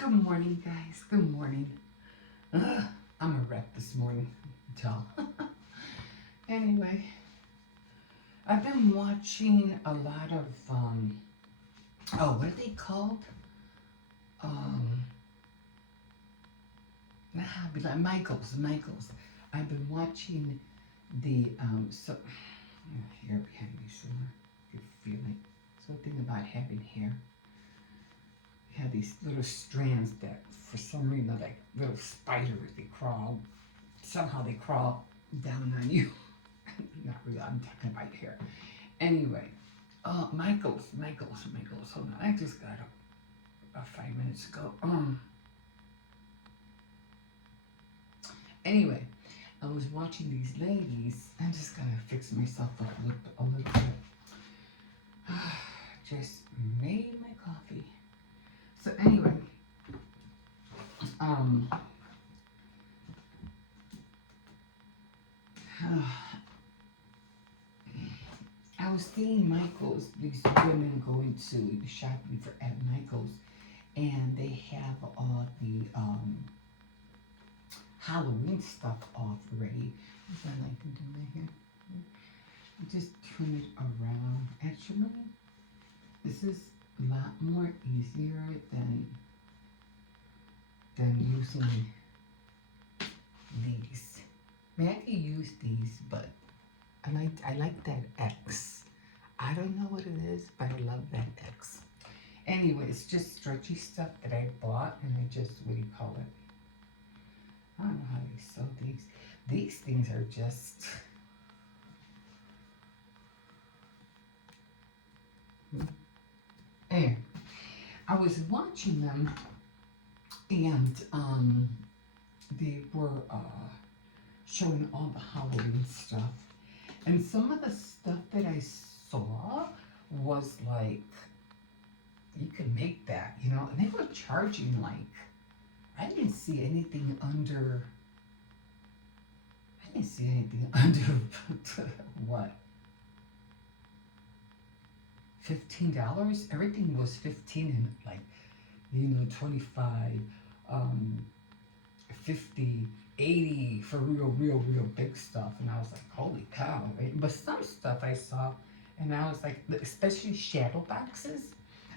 Good morning, guys. Good morning. I'm a wreck this morning. Tell. Anyway, I've been watching a lot of what are they called? Um, Michaels. I've been watching the hair behind me somewhere. You feel it. Something about having hair. You have these little strands that, for some reason, like little spiders. They crawl. Somehow they crawl down on you. Not really. I'm talking about your hair. Anyway, Michaels. Hold on. I just got up 5 minutes ago. Anyway, I was watching these ladies. I'm just gonna fix myself up a little bit. Just made my coffee. So anyway, I was seeing Michaels, these women going to shopping at Michaels, and they have all the Halloween stuff off already. Is that like to do my hair? Just turn it around. Actually, this is a lot more easier than using these. I mean, I can use these, but I like that X. I don't know what it is, but I love that X. Anyway, it's just stretchy stuff that I bought, and I just, what do you call it? I don't know how they sell these. These things are just... Anyway, I was watching them, and they were showing all the Halloween stuff. And some of the stuff that I saw was like, you can make that, you know, and they were charging like, I didn't see anything under what? $15? Everything was 15 and like, you know, 25, 50, 80 for real big stuff. And I was like, holy cow. Right? But some stuff I saw, and I was like, especially shadow boxes,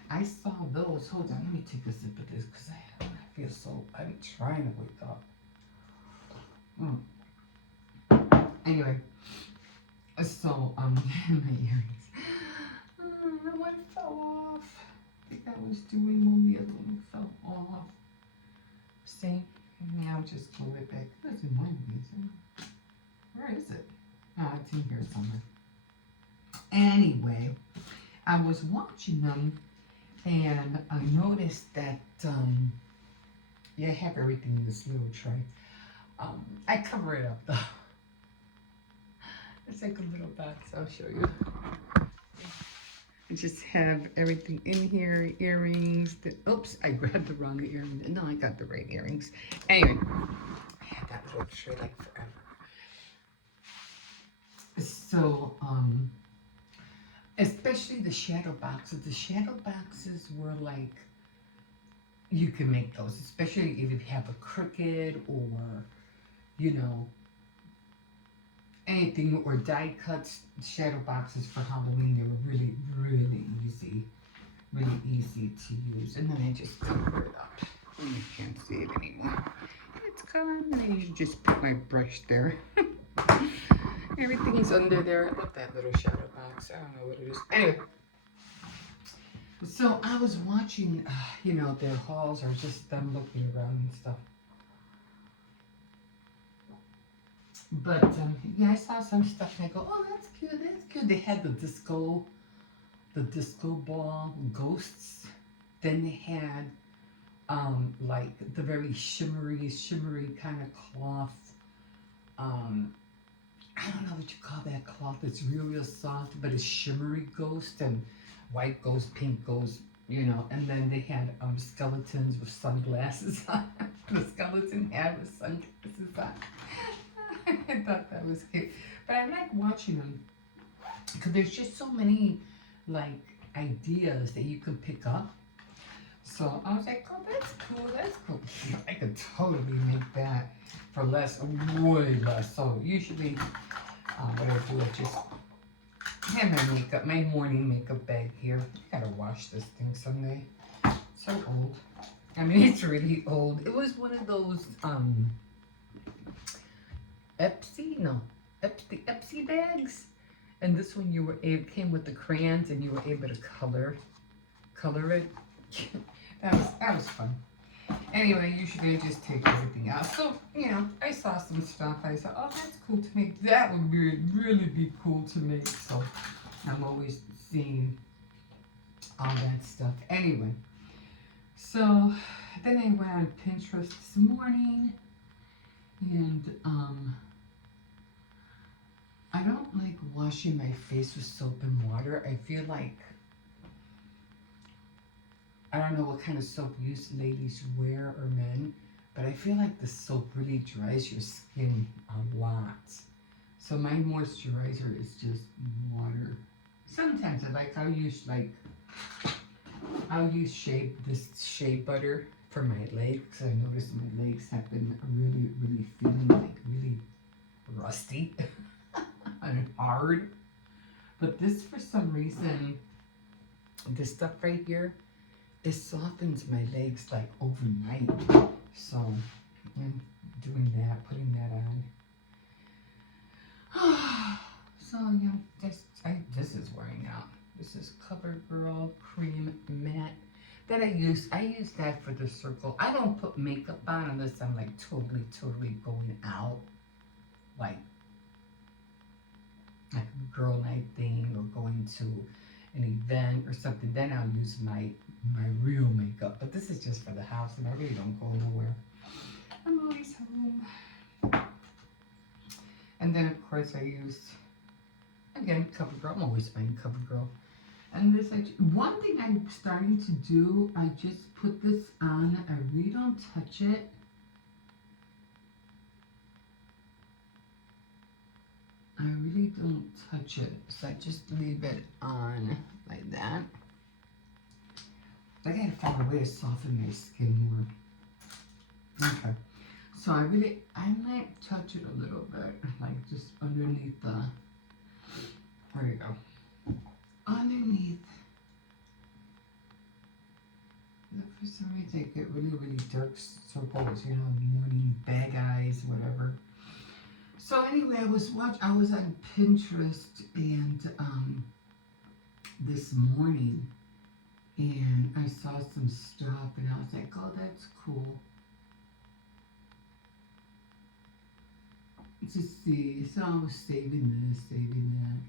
I saw those. Hold on, let me take a sip of this because I feel so, I'm trying to wake up. Anyway, so, my earrings. One fell off. I think I was doing one, the other one fell off. See? Now just pull it back. It doesn't mind me, is it? Where is it? Oh, it's in here somewhere. Anyway, I was watching them, and I noticed that, I have everything in this little tray. I cover it up, though. It's like a little box. I'll show you. I just have everything in here, earrings. Oops, I grabbed the wrong earring. No, I got the right earrings. Anyway, I had that little tray like forever. So, especially the shadow boxes. The shadow boxes were like, you can make those, especially if you have a Cricut or, you know, anything, or die cuts. Shadow boxes for Halloween, they were really easy to use. And then I just cover it up. You can't see it anymore. It's gone. I just put my brush there. Everything's under there. I love that little shadow box. I don't know what it is. Anyway, so I was watching, you know, their hauls, or just them looking around and stuff. But I saw some stuff and I go, oh, that's cute. They had the disco ball ghosts. Then they had like the very shimmery kind of cloth. I don't know what you call that cloth. It's real soft, but it's shimmery ghost, and white ghost, pink ghost, you know. And then they had skeletons with sunglasses on. The skeleton had with sunglasses on. I thought that was cute. But I like watching them because there's just so many like ideas that you can pick up. So I was like, oh, that's cool. I could totally make that for less, way less. So usually, what I do, I just have my makeup, my morning makeup bag here. I gotta wash this thing someday. It's so old. I mean, it's really old. It was one of those, the Epsi bags. And this one it came with the crayons and you were able to color it. that was fun. Anyway, usually I just take everything out. So, you know, I saw some stuff. I said, oh, that's cool to make. That would really be cool to make. So I'm always seeing all that stuff. Anyway, so then I went on Pinterest this morning and I don't like washing my face with soap and water. I feel like, I don't know what kind of soap you ladies wear or men, but I feel like the soap really dries your skin a lot. So my moisturizer is just water. Sometimes I'll use this shea butter for my legs. I noticed my legs have been really feeling like really rusty and hard. But this, for some reason, this stuff right here, it softens my legs like overnight. So I'm doing that, putting that on. So yeah, this is wearing out. This is CoverGirl Cream Matte that I use. I use that for the circle. I don't put makeup on unless I'm like totally going out, like a girl night thing or going to an event or something. Then I'll use my real makeup. But this is just for the house, and I really don't go nowhere. I'm always home. And then of course I use, again, CoverGirl. I'm always buying CoverGirl. And this, one thing I'm starting to do, I just put this on. I really don't touch it. I really don't touch it. So I just leave it on like that. I gotta find a way to soften my skin more. Okay. So I might touch it a little bit, like just underneath the, where you go? Underneath. For some reason I get really dark circles, you know, morning bag eyes, whatever. So anyway, I was on Pinterest and this morning, and I saw some stuff and I was like, oh, that's cool. To see, so I was saving that.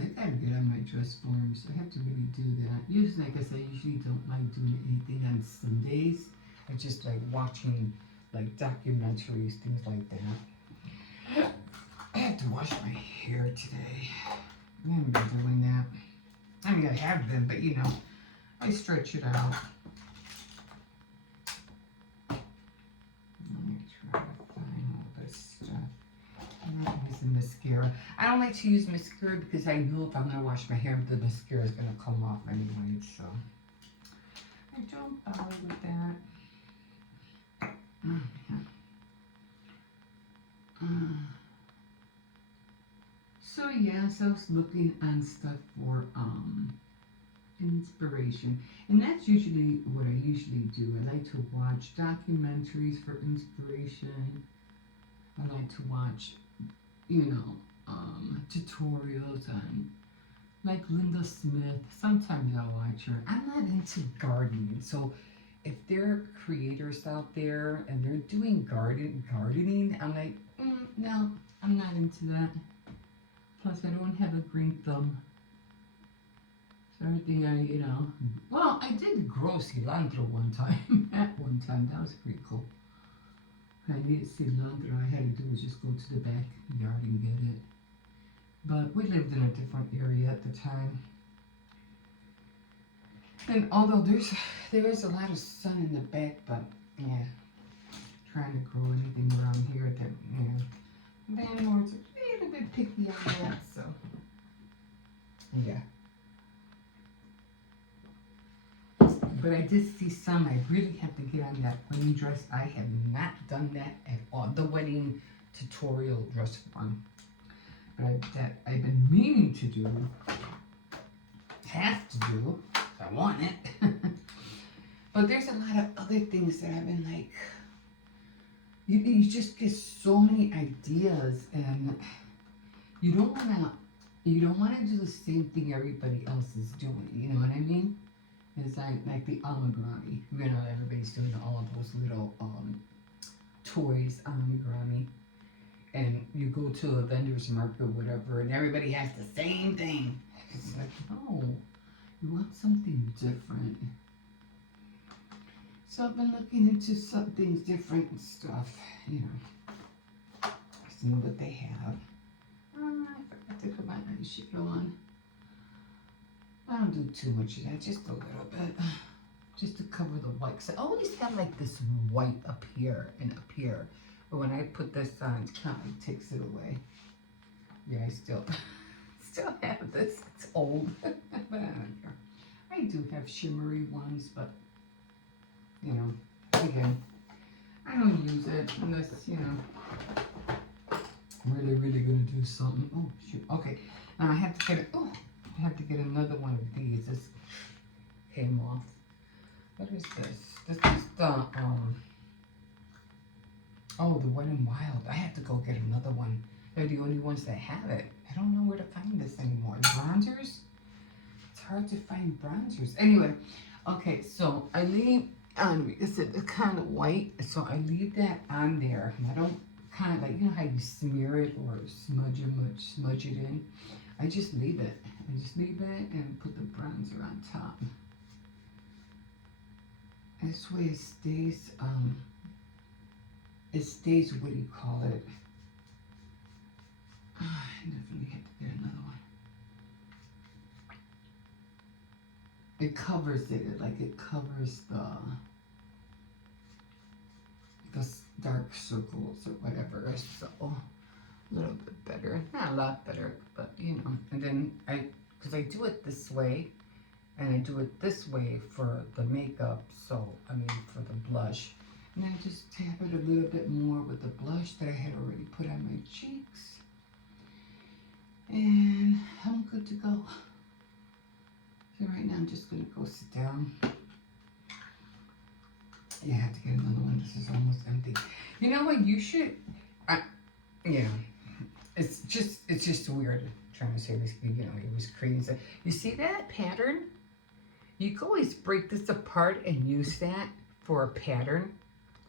I gotta get on my dress forms. I have to really do that. Usually, like I said, I usually don't like doing anything on Sundays. I just like watching like documentaries, things like that. I have to wash my hair today. I haven't been doing that. I mean, I have been, but you know, I stretch it out. Let me try to find all this stuff. I'm not using mascara. I don't like to use mascara because I know if I'm going to wash my hair, the mascara is going to come off anyway, so I don't bother with that. So yes, I was looking on stuff for inspiration, and that's usually what I usually do. I like to watch documentaries for inspiration. I like to watch, you know, tutorials on like Linda Smith. Sometimes I'll watch her. I'm not into gardening, so if there are creators out there and they're doing gardening, I'm like, no, I'm not into that. Plus, I don't have a green thumb. So everything well, I did grow cilantro one time. That was pretty cool. I needed cilantro. All I had to do was just go to the backyard and get it. But we lived in a different area at the time. And although there is a lot of sun in the back, but yeah, trying to grow anything around here that, landlords are a little bit picky on that, so yeah. But I did see some. I really have to get on that wedding dress. I have not done that at all. The wedding tutorial dress one. But that I've been meaning to do. Have to do. I want it. But there's a lot of other things that I've been like. You just get so many ideas, and you don't wanna do the same thing everybody else is doing. You know what I mean? It's like the Amigurumi. You know, everybody's doing all of those little toys, Amigurumi. And you go to a vendor's market or whatever, and everybody has the same thing. It's like, no, you want something different. So I've been looking into some things different and stuff, you know. Seeing what they have. I forgot to put my eyeshadow on. I don't do too much of that, just a little bit. Just to cover the white. So I always have like this white up here and up here. But when I put this on, it kind of like takes it away. Yeah, I still have this. It's old. But I don't care. I do have shimmery ones, but you know, again, I don't use it unless, you know, I'm really gonna do something. Oh shoot. Okay. Now I have to get another one of these. This came off. What is this? This is the the Wet n Wild. I have to go get another one. They're the only ones that have it. I don't know where to find this anymore. Bronzers? It's hard to find bronzers. Anyway, okay, so I leave on, it's kind of white, so I leave that on there. And I don't kind of like, you know how you smear it or smudge it in? I just leave it. I just leave it and put the bronzer on top. This way it stays, what do you call it? I definitely have to get another one. It covers it, like it covers the dark circles or whatever, so a little bit better, not a lot better, but you know. And then because I do it this way, and I do it this way for the makeup, so I mean for the blush, and I just tap it a little bit more with the blush that I had already put on my cheeks, and I'm good to go. So right now I'm just gonna go sit down. Yeah, I have to get another one. This is almost empty. You know what? You should. Yeah. It's just weird trying to say this. You know, it was crazy. You see that pattern? You can always break this apart and use that for a pattern.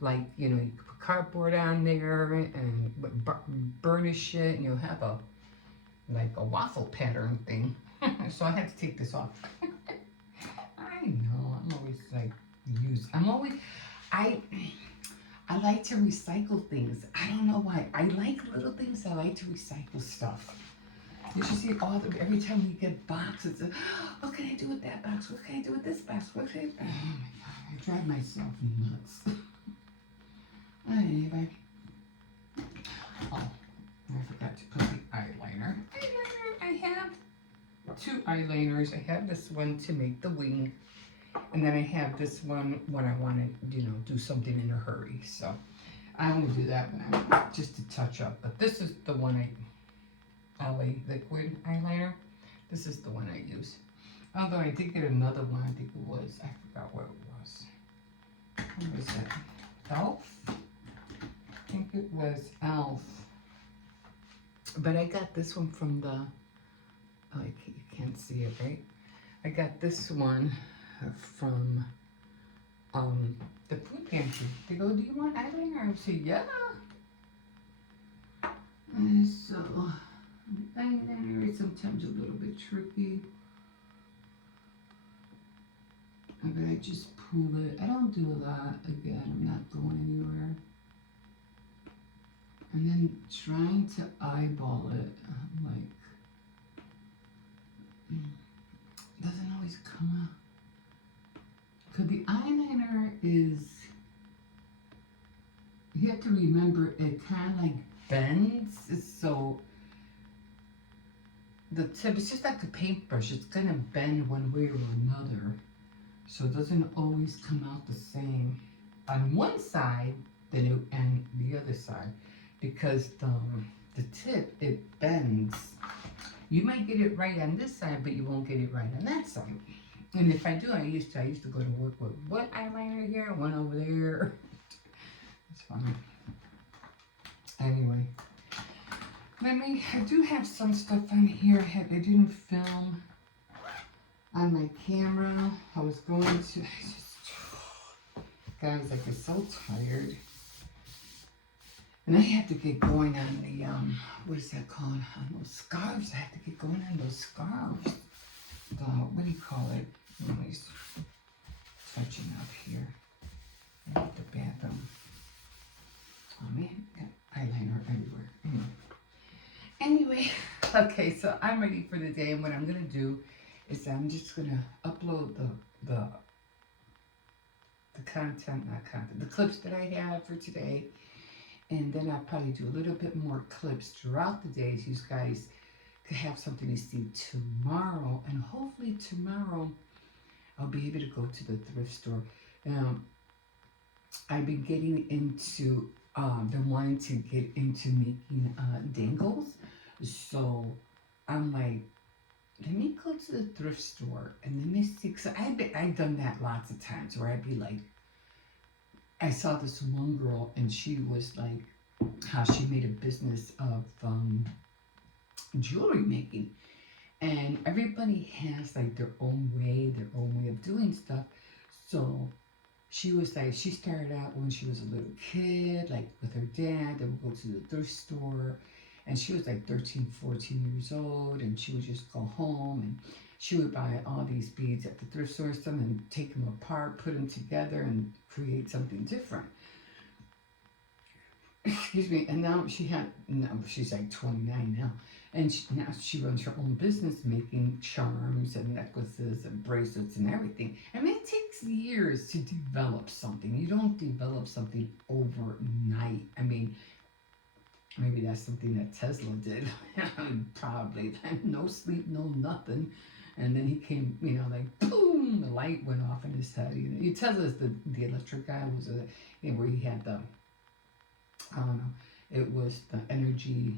Like, you know, you put cardboard on there and burnish it, and you'll have like a waffle pattern thing. So I had to take this off. I know. I'm always like I like to recycle things. I don't know why. I like little things. I like to recycle stuff. You should see every time we get boxes. What can I do with that box? What can I do with this box? What can I? Oh my god! I drive myself nuts. Anyway. Oh, I forgot to put the eyeliner. I have 2 eyeliners. I have this one to make the wing. And then I have this one when I want to, you know, do something in a hurry. So I only do that when I'm just to touch up. But this is the one LA liquid eyeliner. This is the one I use. Although I did get another one. I think it was, I forgot what it was. What was it? Elf? I think it was Elf. But I got this one from the, you can't see it, right? I got this one from the food pantry. They go, do you want eyeliner? I say, yeah. And so, eyeliner is sometimes a little bit tricky. But I just pull it. I don't do a lot. Again, I'm not going anywhere. And then trying to eyeball it, like, doesn't always come out. Because the eyeliner is, you have to remember, it kind of like bends, so the tip, it's just like a paintbrush, it's going to bend one way or another. So it doesn't always come out the same on one side than it, and the other side, because the tip, it bends. You might get it right on this side, but you won't get it right on that side. And if I do, I used to go to work with one eyeliner here, one over there. It's funny. Anyway, I do have some stuff on here I didn't film on my camera. I was going to, guys, I get so tired. And I have to get going on the, what is that called? On those scarves. I have to get going on those scarves. The, what do you call it? Anyways, touching up here. I need the bathroom. Oh man, got eyeliner everywhere. Anyway, okay, so I'm ready for the day, and what I'm gonna do is I'm just gonna upload the content, not content, the clips that I have for today, and then I'll probably do a little bit more clips throughout the days. You guys could have something to see tomorrow, and hopefully tomorrow I'll be able to go to the thrift store. I've been getting into, been wanting to get into making dangles. So I'm like, let me go to the thrift store and let me see. Cause I've done that lots of times where I'd be like, I saw this one girl and she was like, how she made a business of jewelry making. And everybody has like their own way of doing stuff. So she was like, she started out when she was a little kid, like with her dad. They would go to the thrift store, and she was like 13, 14 years old, and she would just go home and she would buy all these beads at the thrift store and take them apart, put them together, and create something different. Excuse me. And now she's like 29 now. And now she runs her own business making charms and necklaces and bracelets and everything. I mean, it takes years to develop something. You don't develop something overnight. I mean, maybe that's something that Tesla did. Probably. No sleep, no nothing. And then he came, like, boom, the light went off in his head. Tesla's the electric guy, was where he had the, I don't know, it was the energy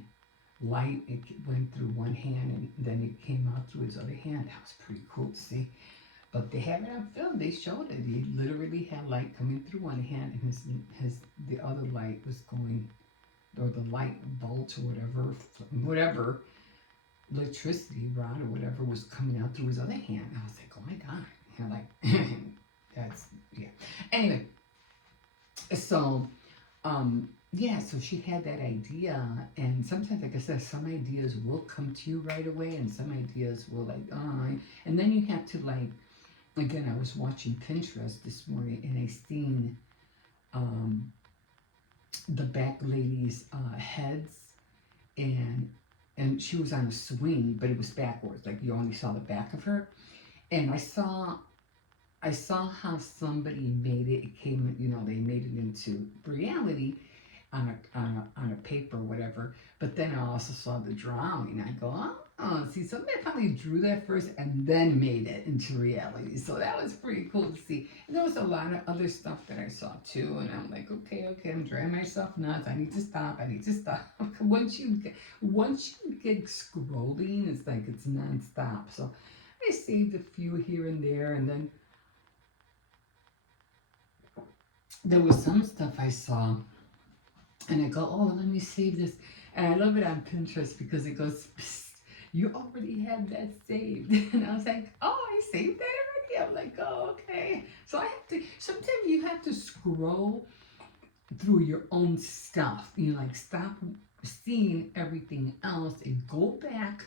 light. It went through one hand and then it came out through his other hand. That was pretty cool to see. But they have it on film. They showed it. He literally had light coming through one hand, and the other light was going, or the light bolt or whatever electricity rod or whatever was coming out through his other hand. And I was like, oh my god, like that's, yeah. Anyway, so yeah, so she had that idea, and sometimes, like I said, some ideas will come to you right away, and some ideas will like, and then you have to like, again, I was watching Pinterest this morning, and I seen the back lady's heads, and she was on a swing, but it was backwards, like you only saw the back of her, and I saw how somebody made it. It came, they made it into reality on a paper or whatever. But then I also saw the drawing. I go, oh, see, somebody probably drew that first and then made it into reality. So that was pretty cool to see. And there was a lot of other stuff that I saw too. And I'm like, okay, I'm driving myself nuts. I need to stop. Once you get scrolling, it's like it's nonstop. So I saved a few here and there, and then there was some stuff I saw, and I go, oh, let me save this. And I love it on Pinterest because it goes, psst, you already had that saved. And I was like, oh, I saved that already? I'm like, oh, okay. So sometimes you have to scroll through your own stuff. Like stop seeing everything else and go back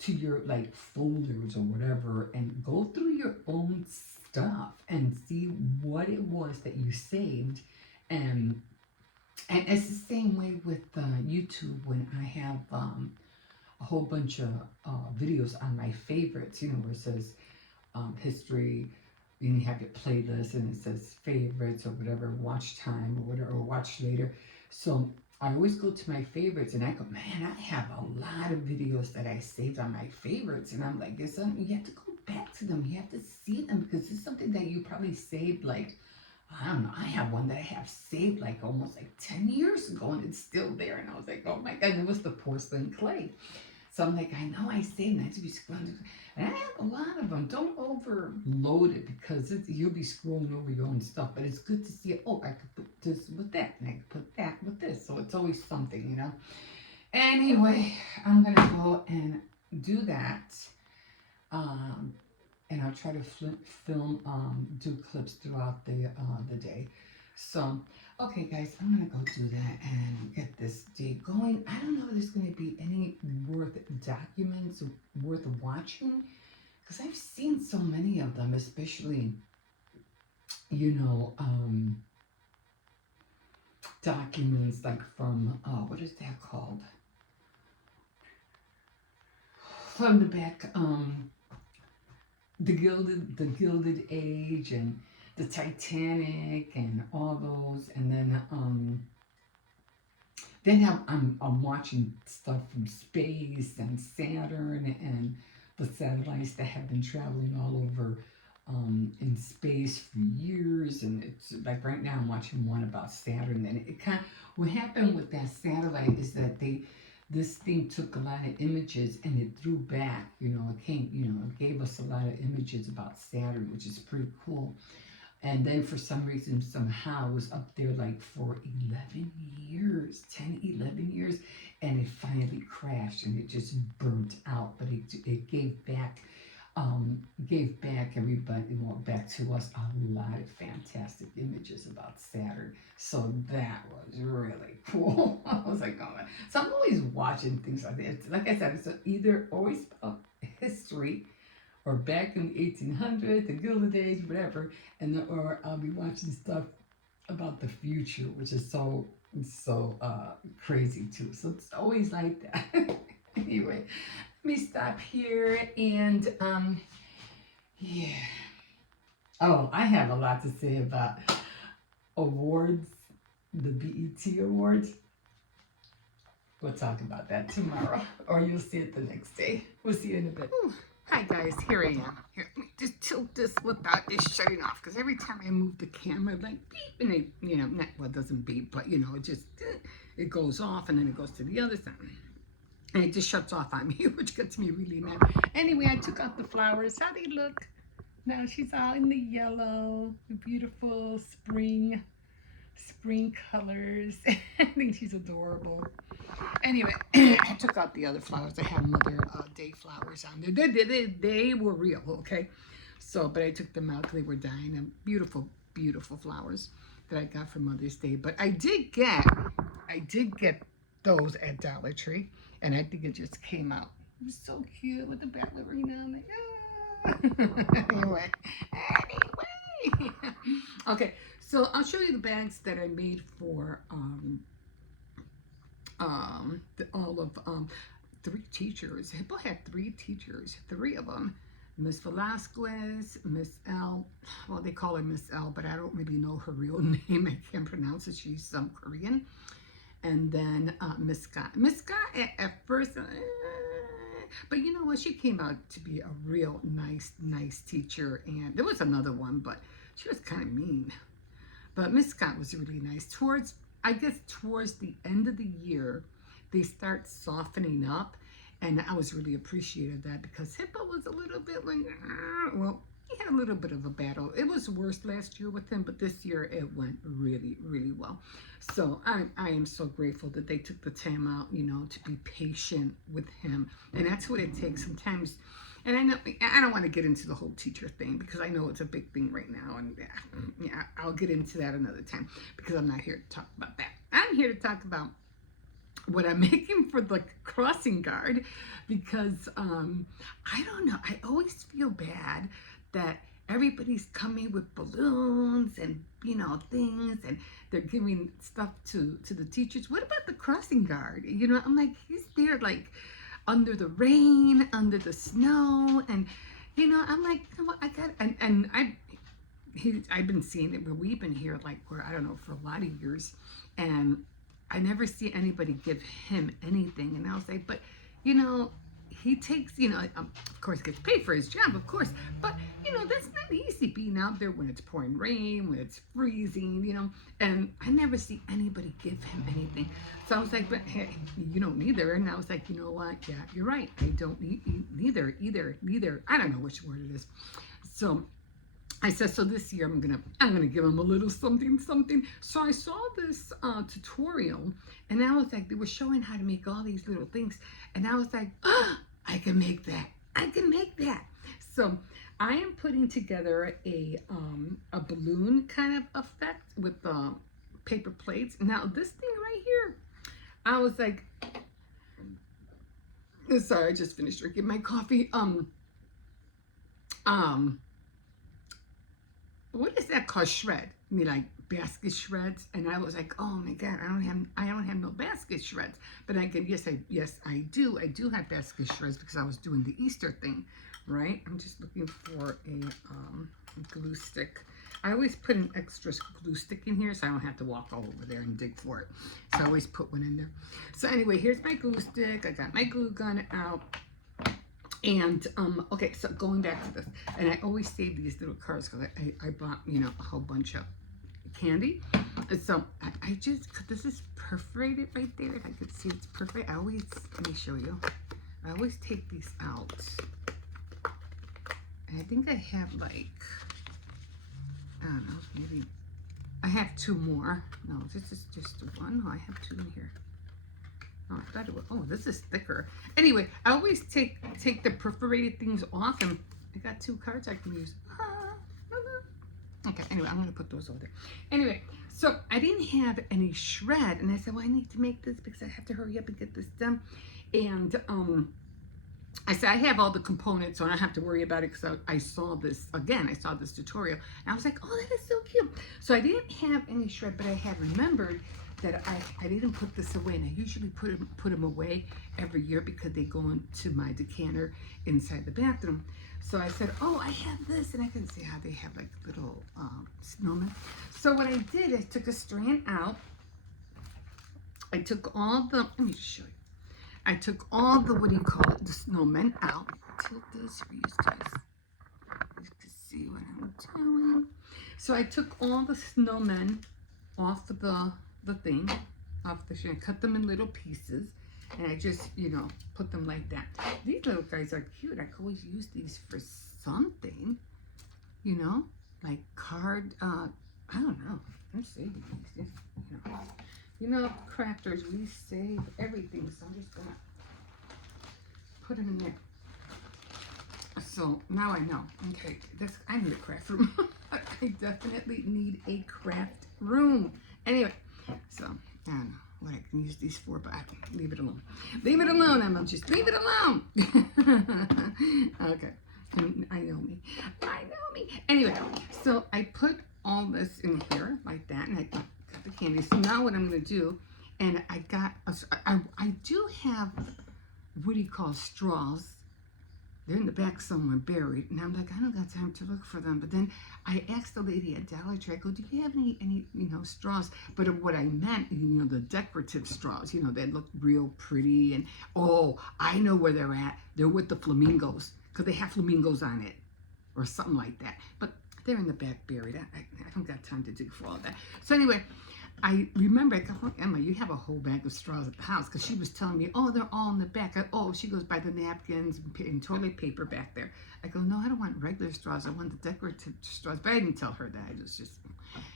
to your like folders or whatever and go through your own stuff and see what it was that you saved. And it's the same way with YouTube when I have a whole bunch of videos on my favorites, where it says history, and you have your playlist and it says favorites or whatever, watch time or whatever, or watch later. So I always go to my favorites and I go, man, I have a lot of videos that I saved on my favorites. And I'm like, you have to go back to them. You have to see them because it's something that you probably saved like, I don't know. I have one that I have saved like almost like 10 years ago and it's still there. And I was like, oh my God, it was the porcelain clay. So I'm like, I know I saved it. I have to be scrolling. And I have a lot of them. Don't overload it because you'll be scrolling over your own stuff. But it's good to see, oh, I could put this with that and I could put that with this. So it's always something, you know. Anyway, I'm going to go and do that. And I'll try to do clips throughout the day. So, okay, guys, I'm gonna go do that and get this day going. I don't know if there's gonna be any worth documents worth watching, because I've seen so many of them, especially, you know, documents like from what is that called? From the back, the Gilded Age and the Titanic and all those, and then I'm watching stuff from space and Saturn and the satellites that have been traveling all over in space for years. And it's like right now I'm watching one about Saturn, and it kind of, what happened with that satellite is that this thing took a lot of images and it threw back, you know, it gave us a lot of images about Saturn, which is pretty cool. And then for some reason, somehow it was up there like for 11 years, 10, 11 years, and it finally crashed and it just burnt out. But it gave back everybody, well, back to us a lot of fantastic images about Saturn. So that was really cool. I was like, oh man. So I'm always watching things like that. Like I said, it's either always about history or back in the 1800s, the Gilded Age, whatever, or I'll be watching stuff about the future, which is so crazy too. So it's always like that. Anyway, let me stop here and yeah. Oh, I have a lot to say about awards, the BET Awards. We'll talk about that tomorrow, or you'll see it the next day. We'll see you in a bit. Ooh. Hi guys, here I am. Here, let me just tilt this without it shutting off, because every time I move the camera, like beep, and it, you know, it doesn't beep, but you know, it just, it goes off and then it goes to the other side. And it just shuts off on me, which gets me really mad. Anyway, I took out the flowers. How do you look? Now she's all in the yellow, the beautiful spring colors. I think she's adorable. Anyway, I took out the other flowers. I have Mother Day flowers on there. They were real, okay? So, but I took them out because they were dying. And beautiful, beautiful flowers that I got for Mother's Day. But I did get those at Dollar Tree, and I think it just came out. It was so cute with the ballerina on it. Anyway. Okay, so I'll show you the bags that I made for all of 3 teachers. Hippo had 3 teachers, 3 of them. Miss Velasquez, Miss L, well, they call her Miss L, but I don't really know her real name. I can't pronounce it. She's some Korean. And then Miss Scott. Miss Scott at first, but you know what? She came out to be a real nice teacher. And there was another one, but she was kind of mean. But Miss Scott was really nice. Towards the end of the year, they start softening up. And I was really appreciative of that, because Hippo was a little bit like, well, he had a little bit of a battle. It was worse last year with him, but this year it went really, really well. So I am so grateful that they took the time out, you know, to be patient with him. And that's what it takes sometimes. And I know, I don't want to get into the whole teacher thing, because I know it's a big thing right now. And yeah, I'll get into that another time, because I'm not here to talk about that. I'm here to talk about what I'm making for the crossing guard, because I don't know, I always feel bad that everybody's coming with balloons and, you know, things, and they're giving stuff to the teachers. What about the crossing guard? You know, I'm like, he's there like under the rain, under the snow, and you know, I'm like, well, I got, and I've been seeing it, but we've been here like for, I don't know, for a lot of years, and I never see anybody give him anything. And I was like, but you know, he takes, of course, gets paid for his job, of course, but that's not easy being out there when it's pouring rain, when it's freezing, and I never see anybody give him anything. So I was like, but hey, you don't either. And I was like, you know what? Yeah, you're right. I don't need neither. I don't know which word it is. So I said, so this year I'm gonna give him a little something. So I saw this tutorial, and I was like, they were showing how to make all these little things, and I was like, oh, I can make that. So I am putting together a balloon kind of effect with paper plates. Now this thing right here, I was like, sorry, I just finished drinking my coffee. What is that called? Shred. I mean, like basket shreds. And I was like, oh my God, I don't have no basket shreds. But yes, I do have basket shreds because I was doing the Easter thing, right? I'm just looking for a glue stick. I always put an extra glue stick in here so I don't have to walk all over there and dig for it. So I always put one in there. So anyway, here's my glue stick. I got my glue gun out. And, okay, so going back to this, and I always save these little cards because I bought, a whole bunch of candy. And so I just, this is perforated right there. If I could see it's perforated. Let me show you. I always take these out. And I think I have like, I don't know, maybe, I have 2 more. No, this is just 1. No, I have 2 in here. Oh, I thought it was, oh, this is thicker. Anyway, I always take the perforated things off, and I got 2 cards I can use. Okay, anyway, I'm gonna put those over there. Anyway, so I didn't have any shred, and I said, well, I need to make this because I have to hurry up and get this done. And I said, I have all the components, so I don't have to worry about it because I saw this tutorial, and I was like, oh, that is so cute. So I didn't have any shred, but I had remembered that I didn't put this away, and I usually put them away every year because they go into my decanter inside the bathroom. So I said, oh, I have this, and I can see how they have like little snowmen. So what I did, I took a strand out. I took all the, let me show you. I took all the, what do you call it, the snowmen out. Tilt this for you guys. You can see what I'm doing. So I took all the snowmen off of the thing, off the strand, cut them in little pieces, and I just, put them like that. These little guys are cute. I could always use these for something, like card, I don't know. I'm saving these, crafters, we save everything, so I'm just gonna put them in there. So now I know. Okay, I need a craft room. I definitely need a craft room. Anyway, so I don't know what I can use these for, but I leave it alone. Leave it alone, Emma. Just leave it alone. Okay. I know me. Anyway, so I put all this in here like that, and I got the candy. So now what I'm going to do, and I do have, what do you call, straws. They're in the back somewhere buried. And I'm like, I don't got time to look for them. But then I asked the lady at Dollar Tree, I go, do you have any straws? But what I meant, the decorative straws, they look real pretty. And, oh, I know where they're at. They're with the flamingos because they have flamingos on it or something like that. But they're in the back buried. I don't got time to dig for all that. So anyway, I remember, I go, oh, Emma, you have a whole bag of straws at the house, because she was telling me, oh, they're all in the back. She goes by the napkins and toilet paper back there. I go, no, I don't want regular straws. I want the decorative straws. But I didn't tell her that. I just,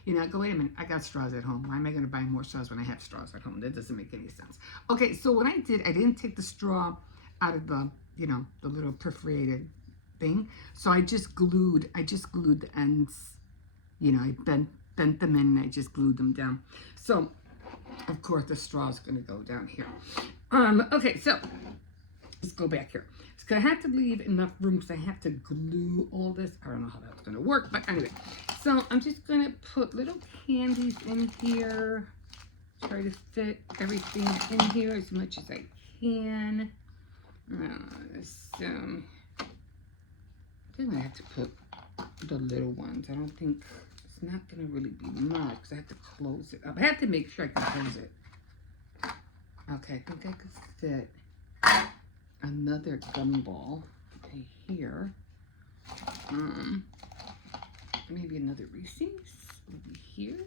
I go, wait a minute, I got straws at home. Why am I going to buy more straws when I have straws at home? That doesn't make any sense. Okay, so what I did, I didn't take the straw out of the, the little perforated thing. So I just glued the ends, I bent them in, and I just glued them down. So, of course, the straw is going to go down here. Okay, so let's go back here. It's going to have to leave enough room because I have to glue all this. I don't know how that's going to work, but anyway. So I'm just going to put little candies in here. Try to fit everything in here as much as I can. So I think I have to put the little ones. I don't think it's not going to really be much because I have to close it up. I have to make sure I can close it. Okay, I think I could fit another gumball right here. Maybe another Reese's over here.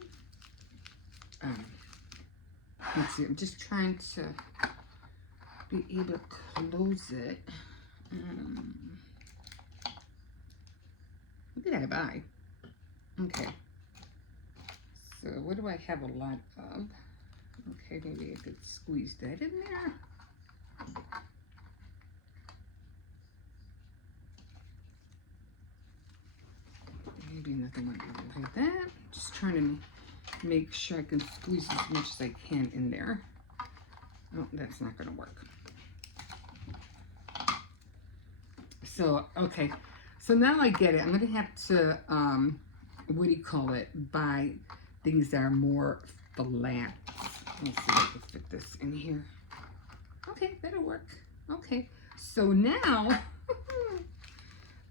Let's see, I'm just trying to be able to close it. What did I buy? Okay. So what do I have a lot of? Okay, maybe I could squeeze that in there. Maybe another one like that. Just trying to make sure I can squeeze as much as I can in there. Oh, that's not gonna work. So, okay. So now I get it. I'm gonna have to, what do you call it? Buy things that are more flat. Let's see if I can fit this in here. Okay, that'll work. Okay. So now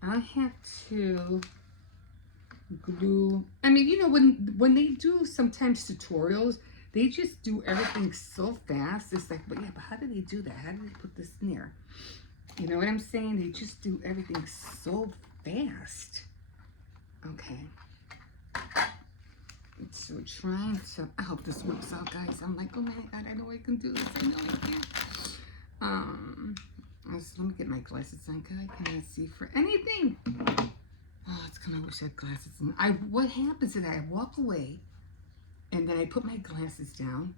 I have to glue. I mean, you know, when they do sometimes tutorials, they just do everything so fast. It's like, but yeah, but how do they do that? How do they put this in there? You know what I'm saying? They just do everything so fast. Okay. So trying to, I hope this works out, guys. I'm like, oh my God, I know I can do this. I know I can. So let me get my glasses on, because I cannot see for anything. Oh, it's kind of wish I had glasses on. What happens is I walk away, and then I put my glasses down,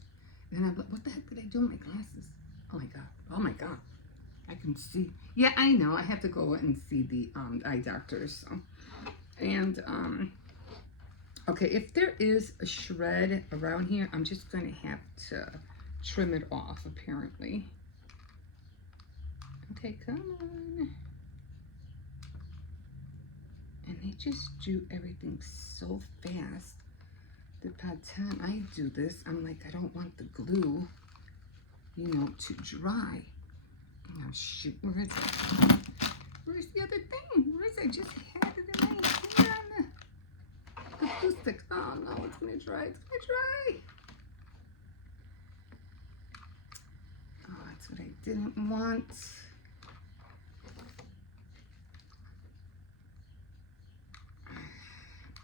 and I'm like, what the heck did I do with my glasses? Oh my God. Oh my God. I can see. Yeah, I know. I have to go and see the eye doctors. So. And, okay, if there is a shred around here, I'm just going to have to trim it off, apparently. Okay, come on. And they just do everything so fast that by the time I do this, I'm like, I don't want the glue, you know, to dry. Oh, shoot, where is it? Where's the other thing? Where is it? I just had it in my hand. The glue stick. Oh no, it's gonna dry. It's gonna dry. Oh, that's what I didn't want.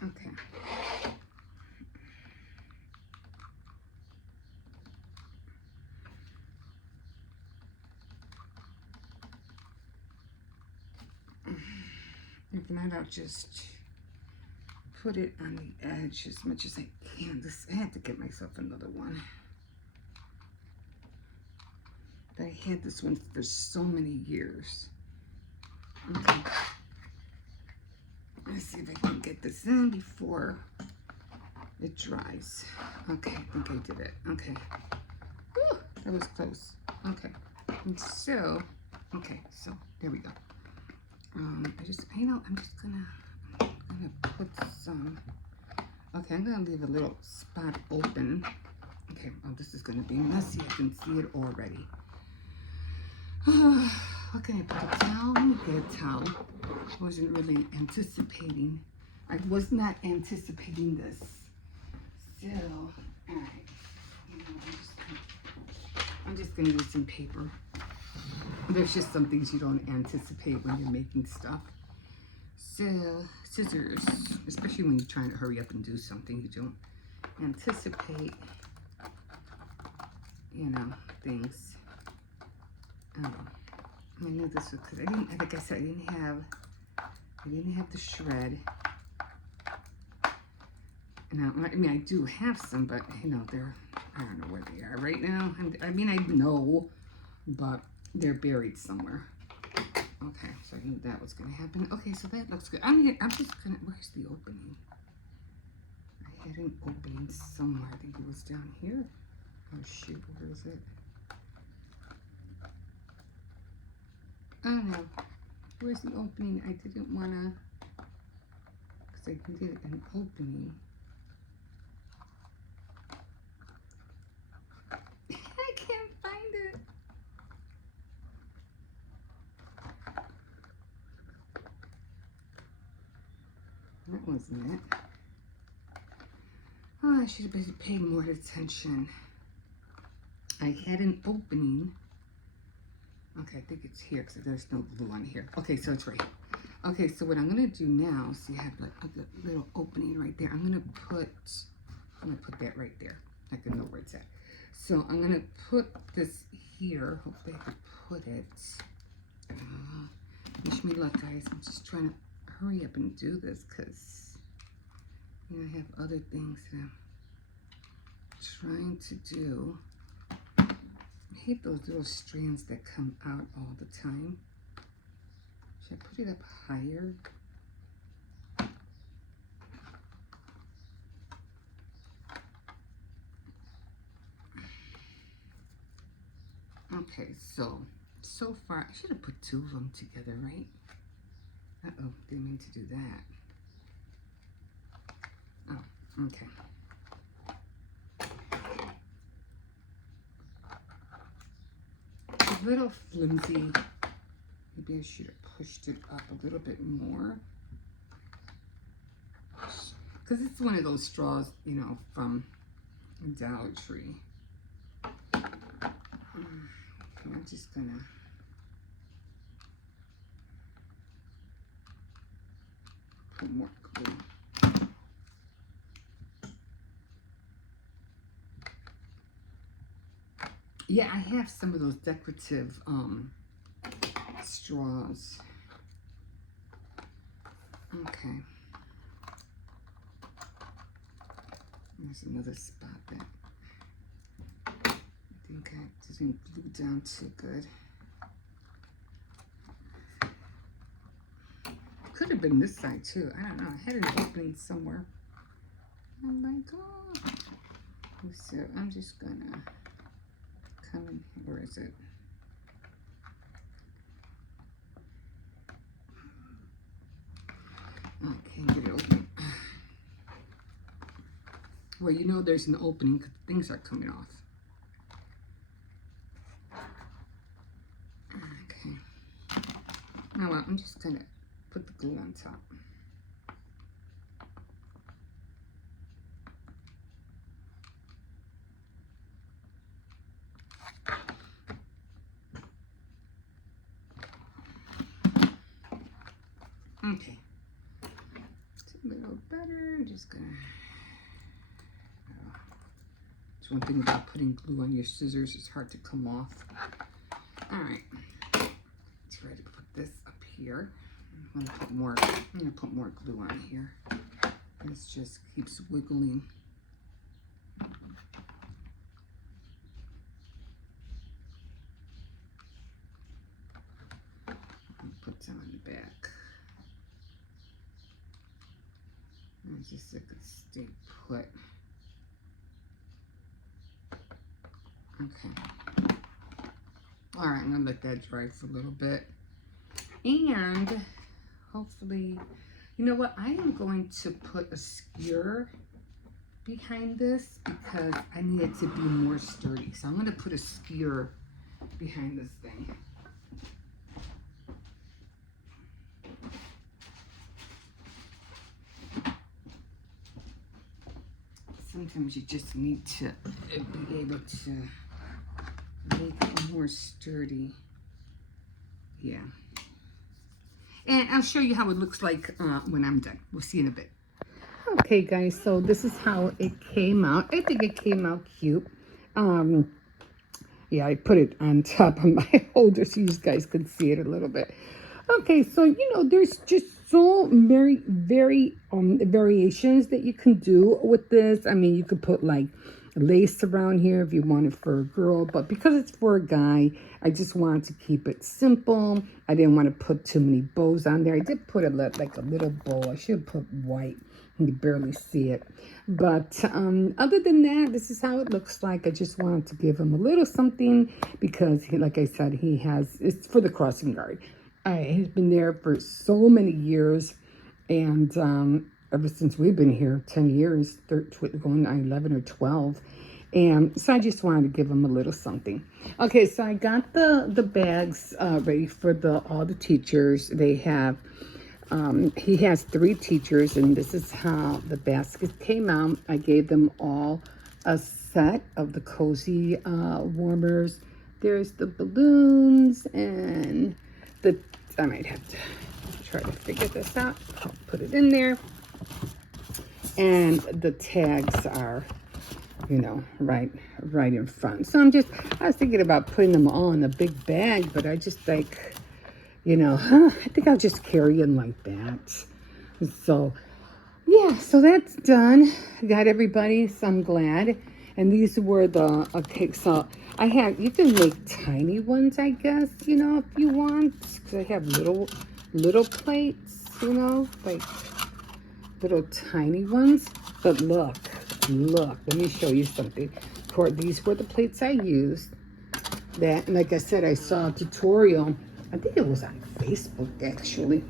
Okay. If not, I'll just put it on the edge as much as I can. I have to get myself another one. I had this one for so many years. Okay. Let's see if I can get this in before it dries. Okay, I think I did it. Okay. Whew, that was close. Okay. And so, okay, so there we go. I'm just gonna put some, okay, I'm gonna leave a little spot open. Okay, oh, this is gonna be messy. I can see it already. What can I put? A towel? Let me get a towel. I wasn't really anticipating. I was not anticipating this. So, all right. You know, I'm just gonna use some paper. There's just some things you don't anticipate when you're making stuff. So, scissors, especially when you're trying to hurry up and do something, you don't anticipate, you know, things. I knew this was because I didn't, like I said, I didn't have the shred. Now, I mean, I do have some, but you know, I don't know where they are right now. I mean, I know, but they're buried somewhere. Okay, so I knew that was gonna happen. Okay, so that looks good. I'm just gonna, where's the opening? I had an opening somewhere. I think it was down here. Oh shoot, where is it? Oh no, where's the opening? I didn't wanna, because I needed an opening. I can't find it. That wasn't it. Oh, I should have paid more attention. I had an opening. Okay, I think it's here because there's no glue on here. Okay, so it's right here. Okay, so what I'm gonna do now, see I have like a little opening right there. I'm gonna put that right there. I can know where it's at. So I'm gonna put this here. Hopefully I can put it. Wish me luck, guys. I'm just trying to hurry up and do this because I have other things that I'm trying to do. I hate those little strands that come out all the time. Should I put it up higher? Okay, so far, I should have put two of them together, right? Uh-oh, didn't mean to do that. Oh, okay. A little flimsy. Maybe I should have pushed it up a little bit more. Because it's one of those straws, from Dollar Tree. I'm just gonna put more glue. Yeah, I have some of those decorative straws. Okay. There's another spot that I think I didn't glue down too good. Could have been this side too. I don't know. I had an opening somewhere. Oh my god. So I'm just gonna come in. Where is it? I can't get it open. Well, there's an opening because things are coming off. Okay. Now I'm just gonna put the glue on top. Okay. It's a little better. I'm just gonna. It's one thing about putting glue on your scissors, it's hard to come off. All right. Let's try to put this up here. I'm gonna put more glue on here. This just keeps wiggling. Put some on the back. It's just so it could stay put. Okay. All right, I'm gonna let that dry for a little bit. And hopefully, you know what? I am going to put a skewer behind this because I need it to be more sturdy. So I'm gonna put a skewer behind this thing. Sometimes you just need to be able to make it more sturdy. Yeah. And I'll show you how it looks like when I'm done. We'll see in a bit. Okay, guys, so this is how it came out. I think it came out cute. Yeah, I put it on top of my holder so you guys could see it a little bit. Okay, so, there's just so very variations that you can do with this. I mean, you could put like lace around here if you want it for a girl, but because it's for a guy, I just wanted to keep it simple. I didn't want to put too many bows on there. I did put like a little bow. I should put white. You can barely see it. But other than that, this is how it looks like. I just wanted to give him a little something because, like I said, it's for the crossing guard. He's been there for so many years, and ever since we've been here, 10 years, going on 11 or 12. And so I just wanted to give him a little something. Okay, so I got the bags ready for all the teachers. They have, he has 3 teachers, and this is how the basket came out. I gave them all a set of the cozy warmers. there's the balloons and I might have to try to figure this out. I'll put it in there. And the tags are, you know, right in front. So I was thinking about putting them all in a big bag, but I just like, you know, I think I'll just carry them like that. So, yeah, so that's done. Got everybody, so I'm glad. And these were the, okay, so you can make tiny ones, I guess, you know, if you want. Because I have little plates, you know, like little tiny ones. But look, let me show you something. These were the plates I used. That, like I said, I saw a tutorial. I think it was on Facebook, actually.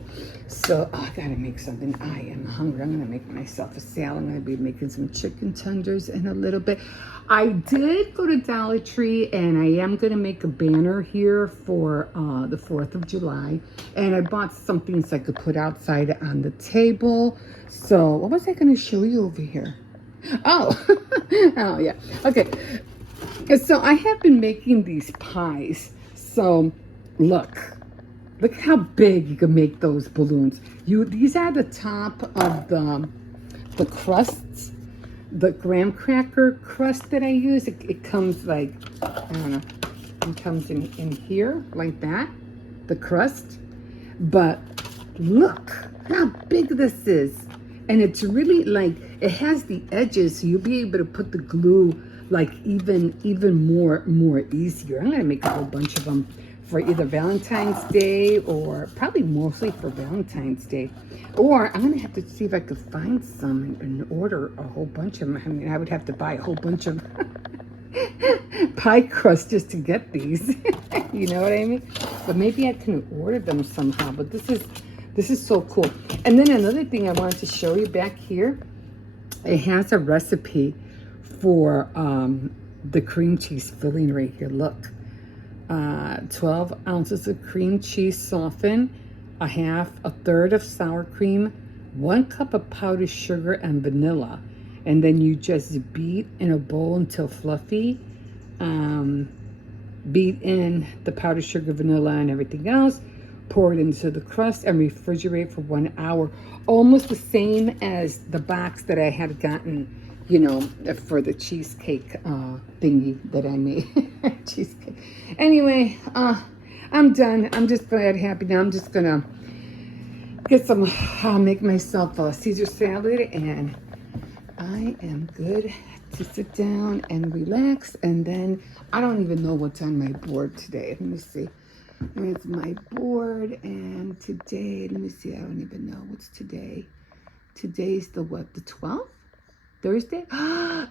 So, I gotta make something. I am hungry. I'm gonna make myself a salad. I'm gonna be making some chicken tenders in a little bit. I did go to Dollar Tree, and I am gonna make a banner here for the 4th of July. And I bought something so I could put outside on the table. So, what was I gonna show you over here? Oh, oh yeah. Okay. So I have been making these pies. So look how big you can make those balloons. These are the top of the crusts, the graham cracker crust that I use. It comes like, I don't know, it comes in here like that, the crust. But look how big this is. And it's really like, it has the edges, so you'll be able to put the glue like even more easier. I'm gonna make a whole bunch of them for either Valentine's Day, or probably mostly for Valentine's Day. Or I'm gonna have to see if I could find some and order a whole bunch of them. I mean, I would have to buy a whole bunch of pie crust just to get these. You know what I mean? But maybe I can order them somehow. But this is so cool. And then another thing I wanted to show you back here, it has a recipe for the cream cheese filling right here. Look, 12 ounces of cream cheese softened, a third of sour cream, 1 cup of powdered sugar and vanilla. And then you just beat in a bowl until fluffy. Beat in the powdered sugar, vanilla, and everything else. Pour it into the crust and refrigerate for 1 hour. Almost the same as the box that I had gotten, you know, for the cheesecake thingy that I made. Cheesecake. Anyway, I'm done. I'm just glad, happy now. I'm just gonna get some, make myself a Caesar salad, and I am good to sit down and relax. And then I don't even know what's on my board today. Let me see. Here's my board, and today, let me see, I don't even know what's today. Today's the what, the 12th? Thursday?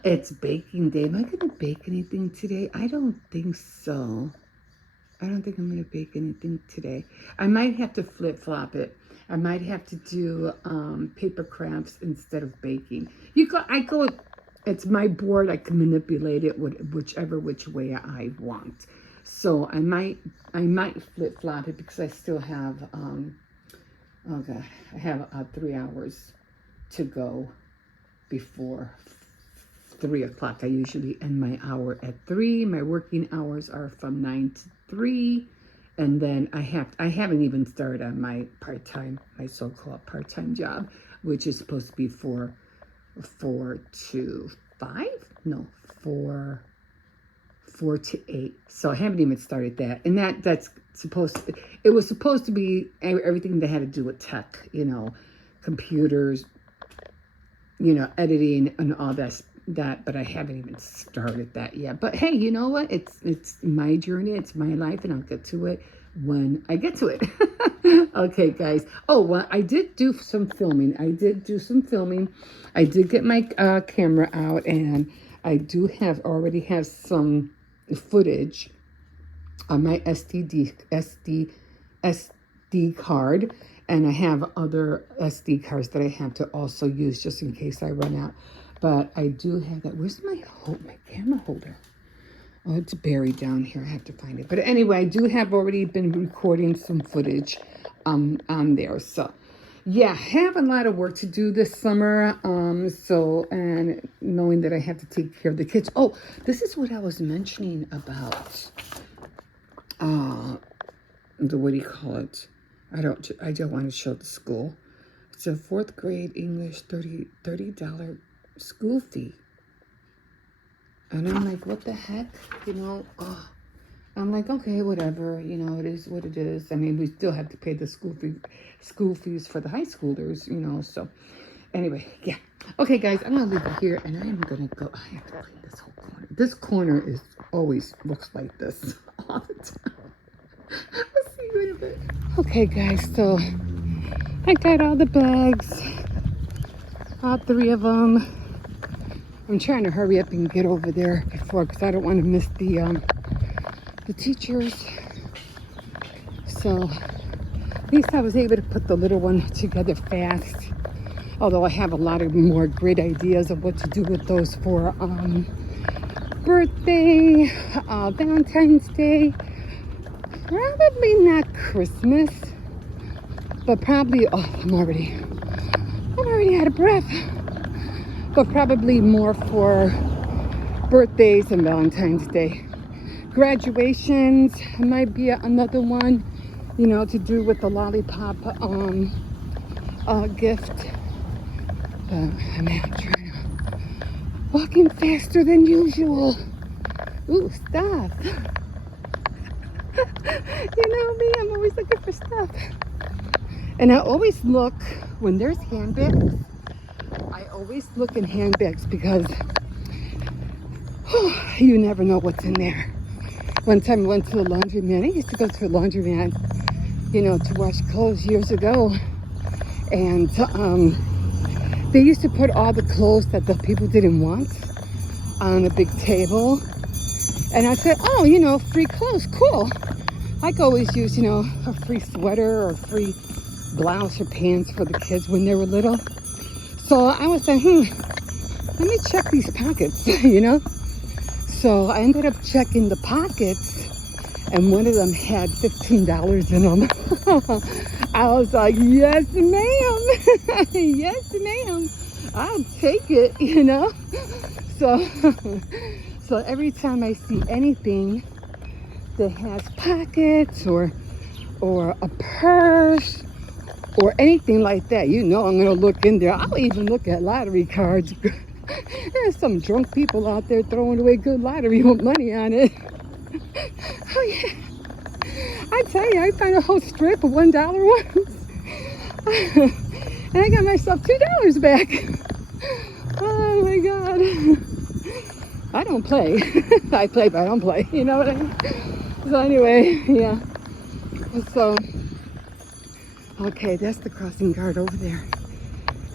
It's baking day. Am I going to bake anything today? I don't think so. I don't think I'm going to bake anything today. I might have to flip-flop it. I might have to do paper crafts instead of baking. It's my board. I can manipulate it which way I want. So I might flip-flop it, because I still have, oh God, I have 3 hours to go before 3 o'clock. I usually end my hour at 3. My working hours are from 9 to 3. And then I haven't even started on my so-called part-time job, which is supposed to be 4 to 5? No, 4 to 8. So I haven't even started that. And it was supposed to be everything that had to do with tech, you know, computers, you know, editing and all that, but I haven't even started that yet. But hey, you know what? It's my journey, it's my life, and I'll get to it when I get to it. Okay, guys. Oh, well, I did do some filming. I did get my camera out, and I do already have some footage on my SD card, and I have other SD cards that I have to also use just in case I run out. But I do have that. Where's my camera holder? Oh, it's buried down here. I have to find it. But anyway, I do have already been recording some footage on there. So yeah, have a lot of work to do this summer. And knowing that I have to take care of the kids. Oh, this is what I was mentioning about what do you call it? I don't want to show the school. It's a fourth grade English $30 school fee. And I'm like, what the heck? You know, I'm like, okay, whatever. You know, it is what it is. I mean, we still have to pay the school fees for the high schoolers, you know. So anyway, yeah. Okay, guys, I'm going to leave it here, and I am going to go. I have to clean this whole corner. This corner always looks like this all the time. I'll see you in a bit. Okay, guys, so I got all the bags, all 3 of them. I'm trying to hurry up and get over there because I don't want to miss the teachers. So at least I was able to put the little one together fast. Although I have a lot of more great ideas of what to do with those for birthday, Valentine's Day. Probably not Christmas, but probably, I'm already out of breath. But probably more for birthdays and Valentine's Day. Graduations might be another one, you know, to do with the lollipop gift. I'm out trying to, walking faster than usual. Ooh, stop. You know me, I'm always looking for stuff. And I always look, when there's handbags, I always look in handbags because you never know what's in there. One time I went to the laundromat. I used to go to a laundromat, you know, to wash clothes years ago. And they used to put all the clothes that the people didn't want on a big table. And I said, oh, you know, free clothes, cool. I could always use, you know, a free sweater or free blouse or pants for the kids when they were little. So I was like, let me check these pockets, you know? So I ended up checking the pockets, and one of them had $15 in them. I was like, yes, ma'am. Yes, ma'am. I'll take it, you know? So every time I see anything that has pockets or a purse or anything like that, you know I'm going to look in there. I'll even look at lottery cards. There's some drunk people out there throwing away good lottery with money on it. Oh, yeah. I tell you, I found a whole strip of $1 ones. And I got myself $2 back. Oh, my God. I don't play. I play, but I don't play. You know what I mean? So anyway, yeah. So, okay, that's the crossing guard over there.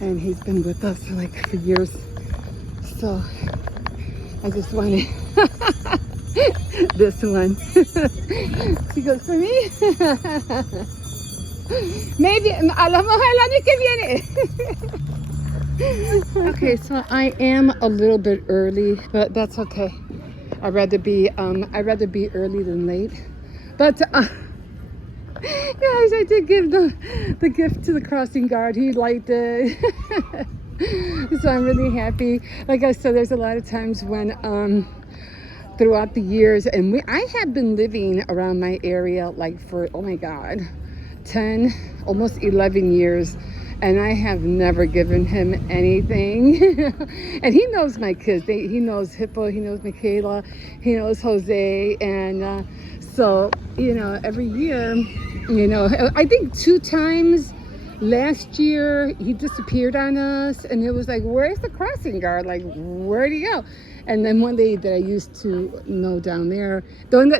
And he's been with us for years. So, I just wanted this one. She goes, for me? Maybe, a lo mejor el año que viene. Okay, so I am a little bit early, but that's okay. I'd rather be early than late. But guys, I did give the gift to the crossing guard. He liked it. So I'm really happy. Like I said, there's a lot of times when throughout the years, and I have been living around my area for, oh my God, 10, almost 11 years. And I have never given him anything. And he knows my kids. He knows Hippo, he knows Michaela, he knows Jose. And so, you know, every year, you know, I think 2 times last year he disappeared on us. And it was like, where's the crossing guard? Like, where'd he go? And then one day that I used to know down there, the one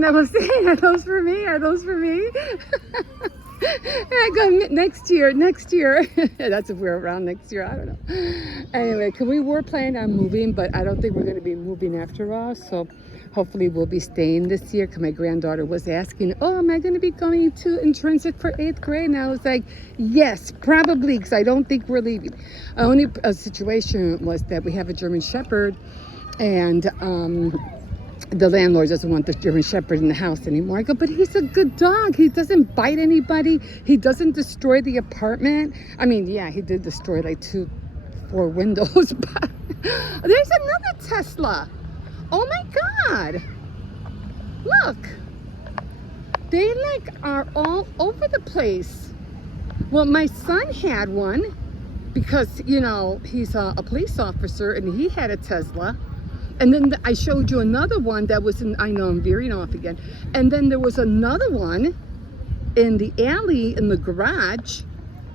that was saying, are those for me? Are those for me? And I go, next year. That's if we're around next year. I don't know. Anyway, we were planning on moving, but I don't think we're going to be moving after all. So hopefully we'll be staying this year, because my granddaughter was asking, oh, am I going to be going to Intrinsic for 8th grade? And I was like, yes, probably, because I don't think we're leaving. Only situation was that we have a German Shepherd, and the landlord doesn't want the German Shepherd in the house anymore. I go, but he's a good dog. He doesn't bite anybody. He doesn't destroy the apartment. I mean, yeah, he did destroy 4 windows. But there's another Tesla. Oh my God. Look. they like are all over the place. Well, my son had one because, you know, he's a police officer and he had a Tesla. And then I showed you another one that was in, I know I'm veering off again. And then there was another one in the alley in the garage.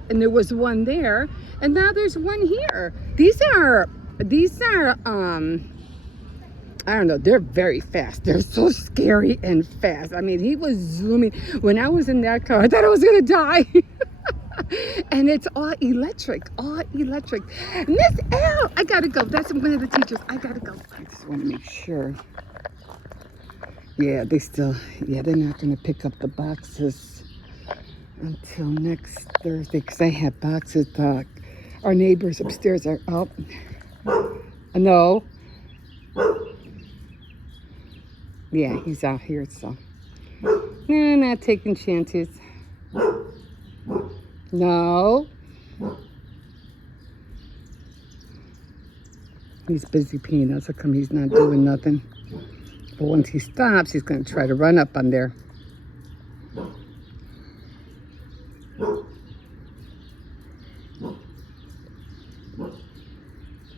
And there was one there. And now there's one here. These are, I don't know, they're very fast. They're so scary and fast. I mean, he was zooming. When I was in that car, I thought I was gonna die. And it's all electric, all electric. Miss L, I gotta go. That's one of the teachers. I gotta go. I just want to make sure. Yeah, they're not gonna pick up the boxes until next Thursday because I have boxes. Our neighbors upstairs are up. No. Yeah, he's out here, so. No, not taking chances. No. He's busy peeing us. How come he's not doing nothing? But once he stops, he's going to try to run up on there.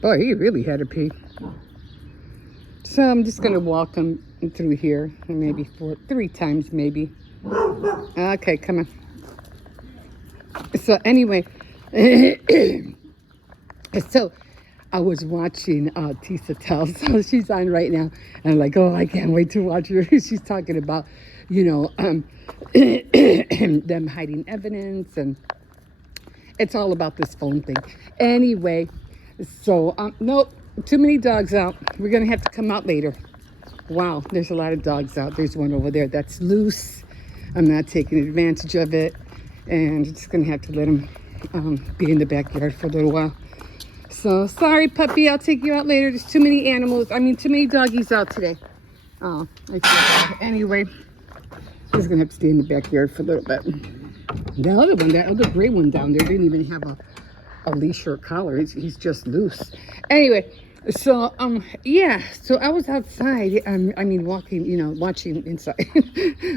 Boy, he really had to pee. So I'm just going to walk him through here, maybe 3 times, maybe. Okay, come on. So anyway, so I was watching Tisa Tell, so she's on right now, and I'm like, oh, I can't wait to watch her. She's talking about, you know, them hiding evidence, and it's all about this phone thing. Anyway, so nope, too many dogs out. We're gonna have to come out later. Wow, there's a lot of dogs out. There's one over there that's loose. I'm not taking advantage of it. And you're just going to have to let him be in the backyard for a little while. So, sorry, puppy. I'll take you out later. There's too many animals. I mean, too many doggies out today. Oh, anyway, he's going to have to stay in the backyard for a little bit. The other one, that other gray one down there, didn't even have a leash or a collar. He's just loose. Anyway, so, yeah, so I was outside, I mean, walking, you know, watching inside,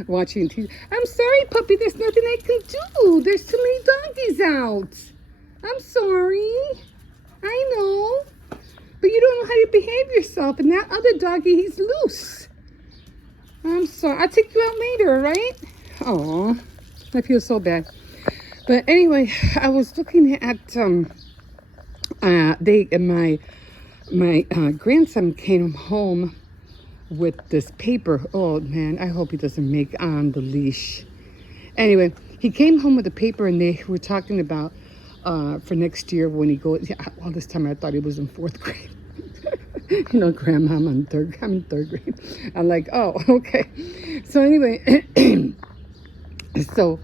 watching TV. I'm sorry, puppy, there's nothing I can do. There's too many doggies out. I'm sorry. I know. But you don't know how to behave yourself, and that other doggy, he's loose. I'm sorry. I'll take you out later, all right? Oh, I feel so bad. But anyway, I was looking at, my grandson came home with this paper. Oh man, I hope he doesn't make on the leash. Anyway, he came home with a paper, and they were talking about for next year when he goes. Yeah, all this time I thought he was in 4th grade. You know, Grandma, I'm in 3rd grade. I'm like, oh, okay. So anyway, so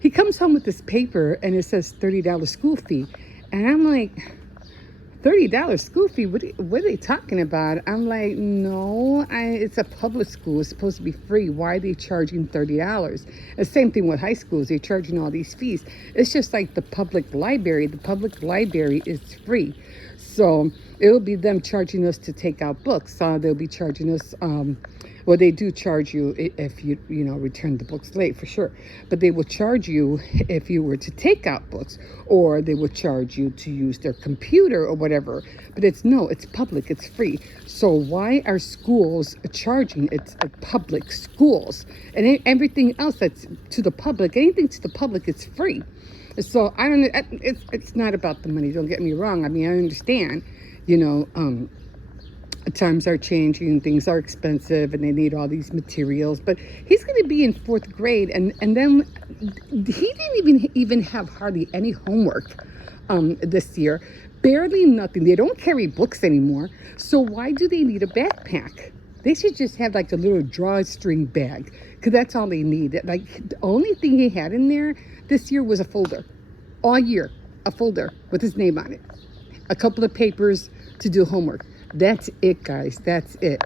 he comes home with this paper, and it says $30 school fee, and I'm like, $30 school fee? What are they talking about? I'm like, no, it's a public school. It's supposed to be free. Why are they charging $30? The same thing with high schools. They're charging all these fees. It's just like the public library. The public library is free. So it'll be them charging us to take out books. They'll be charging us, well, they do charge you if you return the books late, for sure. But they will charge you if you were to take out books, or they will charge you to use their computer or whatever. But it's public, it's free. So why are schools charging? It's public schools. And everything else that's to the public, anything to the public, it's free. So I don't know, it's not about the money, don't get me wrong. I mean, I understand, times are changing, things are expensive, and they need all these materials. But he's going to be in 4th grade, and then he didn't even have hardly any homework this year. Barely nothing. They don't carry books anymore. So why do they need a backpack? They should just have like a little drawstring bag, because that's all they need. Like, the only thing he had in there this year was a folder. All year, a folder with his name on it. A couple of papers to do homework. That's it, guys. That's it.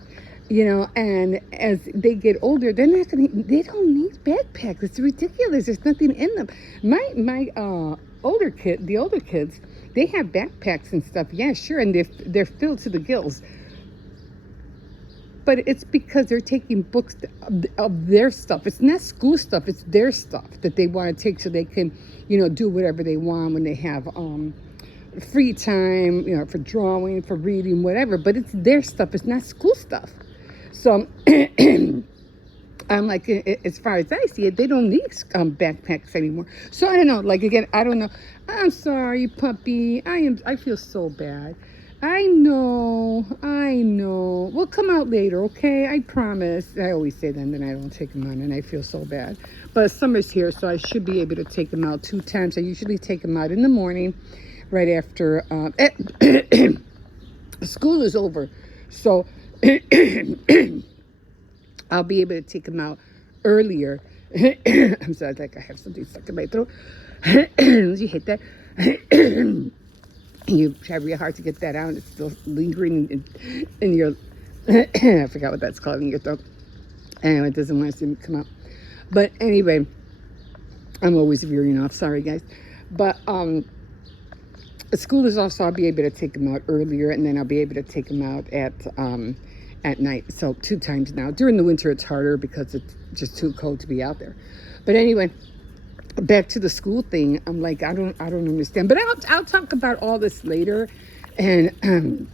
And as they get older, they don't need backpacks. It's ridiculous. There's nothing in them. My older kids, they have backpacks and stuff. Yeah, sure. And they're filled to the gills. but it's because they're taking books of their stuff. It's not school stuff, it's their stuff that they want to take so they can, do whatever they want when they have free time, for drawing, for reading, whatever. But it's their stuff, it's not school stuff. So I'm like, as far as I see it, they don't need backpacks anymore. So I don't know. Like, again, I don't know. I'm sorry, puppy. I feel so bad. I know. We'll come out later, okay? I promise. I always say that, and then I don't take them out, and I feel so bad. But summer's here, so I should be able to take them out 2 times. I usually take them out in the morning, right after school is over. So I'll be able to take them out earlier. I'm sorry, like I have something stuck in my throat. You hate that? You try real hard to get that out. It's still lingering in your... I forgot what that's called in your throat. Anyway, it doesn't want to come out. But anyway, I'm always veering off. Sorry, guys. But school is off, so I'll be able to take them out earlier, and then I'll be able to take them out at night. So 2 times now. During the winter it's harder because it's just too cold to be out there. But anyway, back to the school thing. I'm like, I don't understand. But I'll talk about all this later, and and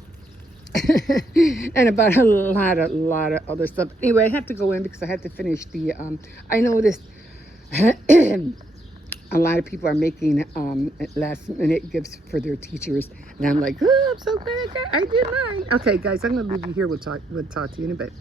about a lot of other stuff. Anyway, I have to go in because I have to finish the I noticed a lot of people are making last minute gifts for their teachers, and I'm like, oh, I'm so glad I did mine. Okay, guys, I'm gonna leave you here. We'll talk to you in a bit.